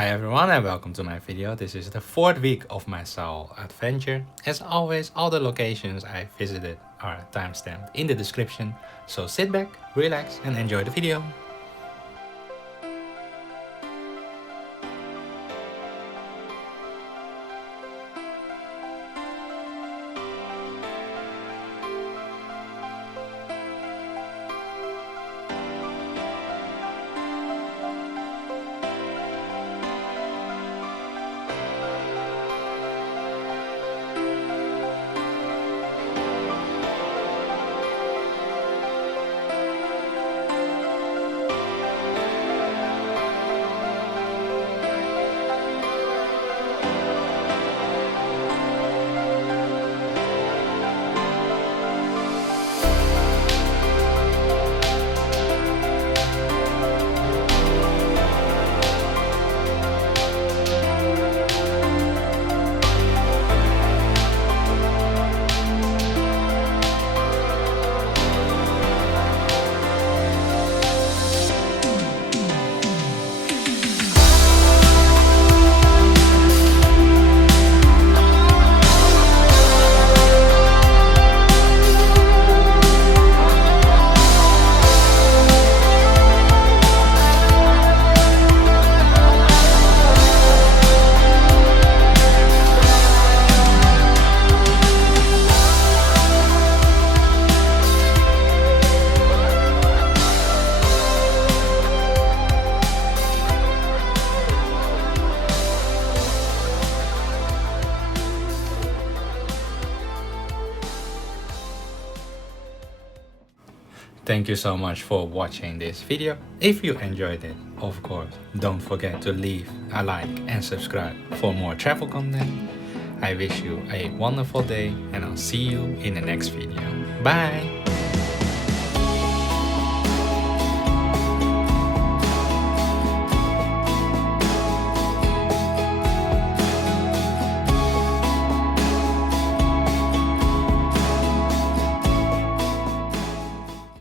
Hi everyone and welcome to my video. This is the fourth week of my Seoul adventure. As always, all the locations I visited are timestamped in the description. So sit back, relax and enjoy the video. Thank you so much for watching this video. If you enjoyed it, of course, don't forget to leave a like and subscribe for more travel content. I wish you a wonderful day and I'll see you in the next video. Bye!